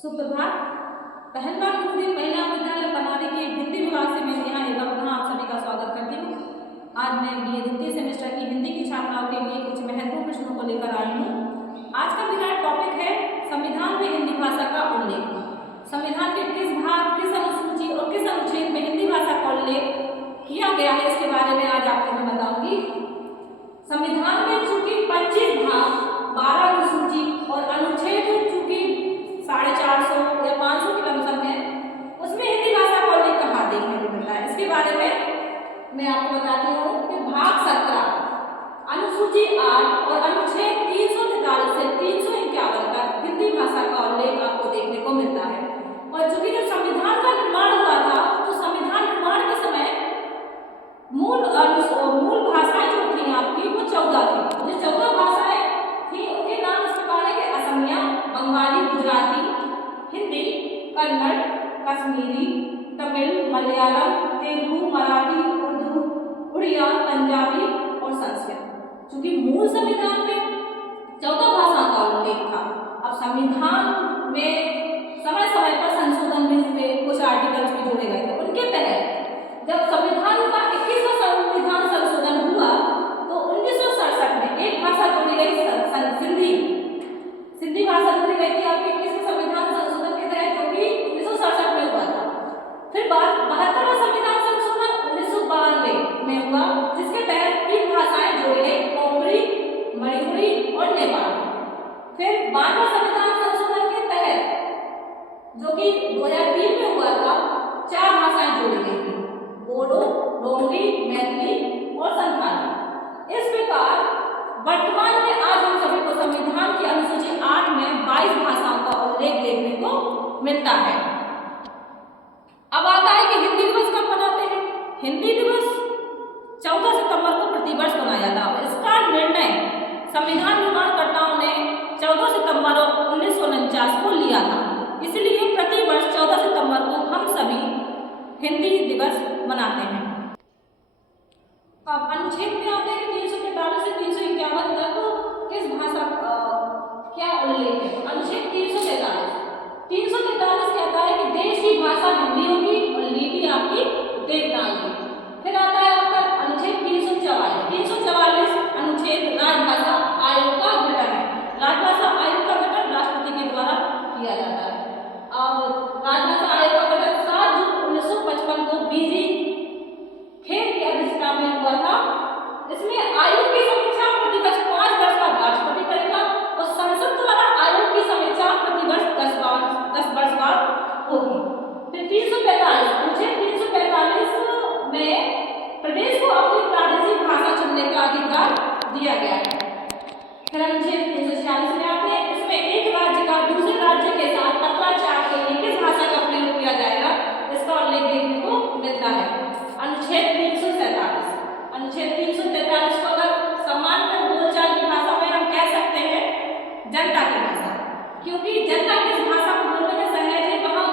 सुप्रभात। पहलवान गुरुदेव महिला विद्यालय बनाने के हिंदी विभाग से मैं यहाँ एक बार पुनः आप सभी का स्वागत करती हूँ। आज मैं BA द्वितीय सेमेस्टर की हिंदी की छात्राओं के लिए कुछ महत्वपूर्ण प्रश्नों को लेकर आई हूँ। आज का मेरा टॉपिक है संविधान में हिंदी भाषा का उल्लेख। संविधान के किस भाग, किस अनुसूची और किस अनुच्छेद में हिंदी भाषा का उल्लेख किया गया है, इसके बारे में आज आपको मैं बताऊंगी। संविधान में चूंकि 25 भाग, 12 अनुसूची और अनुच्छेद चूंकि 450 या 500 के लमसम है, उसमें हिंदी भाषा का उल्लेख कहाँ देखने को मिलता है, इसके बारे में मैं आपको बताती हूँ कि भाग 17, अनुसूची 8 और अनुच्छेद 343 से 351 तक हिंदी भाषा का उल्लेख आपको देखने को मिलता है। और चूंकि जब संविधान का निर्माण हुआ था, तो संविधान निर्माण के समय मूल भाषाएं जो थी आपकी वो 14 थी। जो 14 भाषाएं थी उनके नाम इस प्रकार है कि असमिया, बंगाली, गुजराती, हिंदी, कन्नड़, कश्मीरी, तमिल, मलयालम, तेलुगु, मराठी, उर्दू, उड़िया, पंजाबी और संस्कृत। चूंकि मूल संविधान में 14 भाषा का उल्लेख था। अब संविधान में समय समय पर संशोधन भी हुए, कुछ आर्टिकल्स भी जोड़े गए थे। उनके तहत जब संविधान का 21वां संविधान संशोधन हुआ तो 1967 में एक भाषा जोड़ी गई, सिंधी भाषा जोड़ी गई थी आपके 21वें संविधान संशोधन के तहत, जो कि 1967 में हुआ था। फिर 72वां संविधान संशोधन 1992 में हुआ, जिसके तहत 3 भाषाएं जोड़ी गई, कोंकणी, मणिपुरी और नेपाली। फिर 92वां संविधान संशोधन के तहत, जो कि 2003 में हुआ था, 4 भाषाएं जोड़ी गई थी, बोडो, डोगरी, मैथिली और संथाली। इस प्रकार वर्तमान में आज हम सभी को संविधान की अनुसूची 8 में 22 भाषाओं का उल्लेख देखने को मिलता है। अब आता है कि हिंदी दिवस कब मनाते हैं। हिंदी दिवस 14 सितंबर को प्रतिवर्ष मनाया जाता है। इसका निर्णय संविधान निर्माणकर्ताओं ने 14 सितंबर 1949 को लिया था। इसलिए प्रतिवर्ष 14 सितंबर को हम सभी हिंदी दिवस मनाते हैं। अब अनुच्छेद में आते हैं 343 से 351 तक किस भाषा क्या उल्लेख है। अनुच्छेद 343 कहता है कि देश की भाषा हिंदी होगी और लिपि आपकी देवनागरी। फिर आता है आपका अनुच्छेद 344 अनुच्छेद राजभाषा आयोग का गठन है। राजभाषा आयोग का गठन राष्ट्रपति के द्वारा किया जाता है। अब राजभाषा आयोग का गठन 7 जून 1955 को बीजी खेर की अध्यक्षता में हुआ था। इसमें आयोग की समीक्षा प्रतिवर्ष 5 वर्ष बाद राष्ट्रपति करेगा और संसद द्वारा आयोग की समीक्षा प्रतिवर्ष 10 वर्ष बाद होगी। फिर 345 अनुच्छेद 345 में प्रदेश को अपनी प्रादेशिक भाषा चुनने का अधिकार दिया गया है। फिर अनुच्छेद 346 में आते हैं, इसमें एक राज्य का दूसरे राज्य के साथ पत्राचार के लिए किस भाषा का प्रयोग किया जाएगा, इसका उल्लेख देखने को मिलता है। अनुच्छेद 343 को अगर सामान्य बोलचाल की भाषा में हम कह सकते हैं जनता की भाषा, क्योंकि जनता किस भाषा को बोलने में सहज है, वहाँ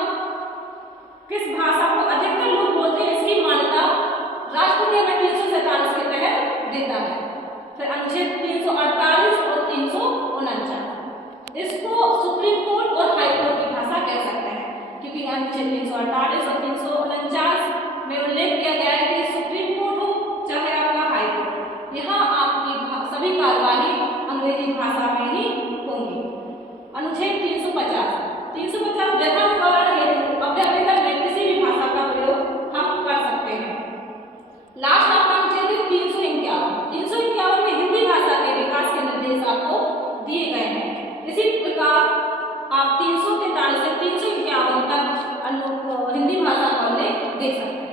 किस भाषा को अधिकतर लोग बोलते हैं, इसकी मान्यता राष्ट्रपति में 347 के तहत देता है। फिर अनुच्छेद 348 और 349 इसको सुप्रीम कोर्ट और हाई कोर्ट की भाषा कह सकते हैं, क्योंकि अनुच्छेद 348 और 349 में उल्लेख किया गया है कि सुप्रीम कोर्ट हो चाहे आपका हाई कोर्ट, यहाँ आपकी सभी कार्यवाही अंग्रेजी भाषा में ही होंगी। अनुच्छेद 350 व्यथानिवारण हेतु अभ्यावेदन में किसी भी भाषा का प्रयोग हम कर सकते हैं। लास्ट आपका अनुच्छेद 351 में हिंदी भाषा के विकास के निर्देश आपको दिए गए हैं। इसी प्रकार आप 343 से 351 तक हिंदी भाषा का उल्लेख देख सकते हैं।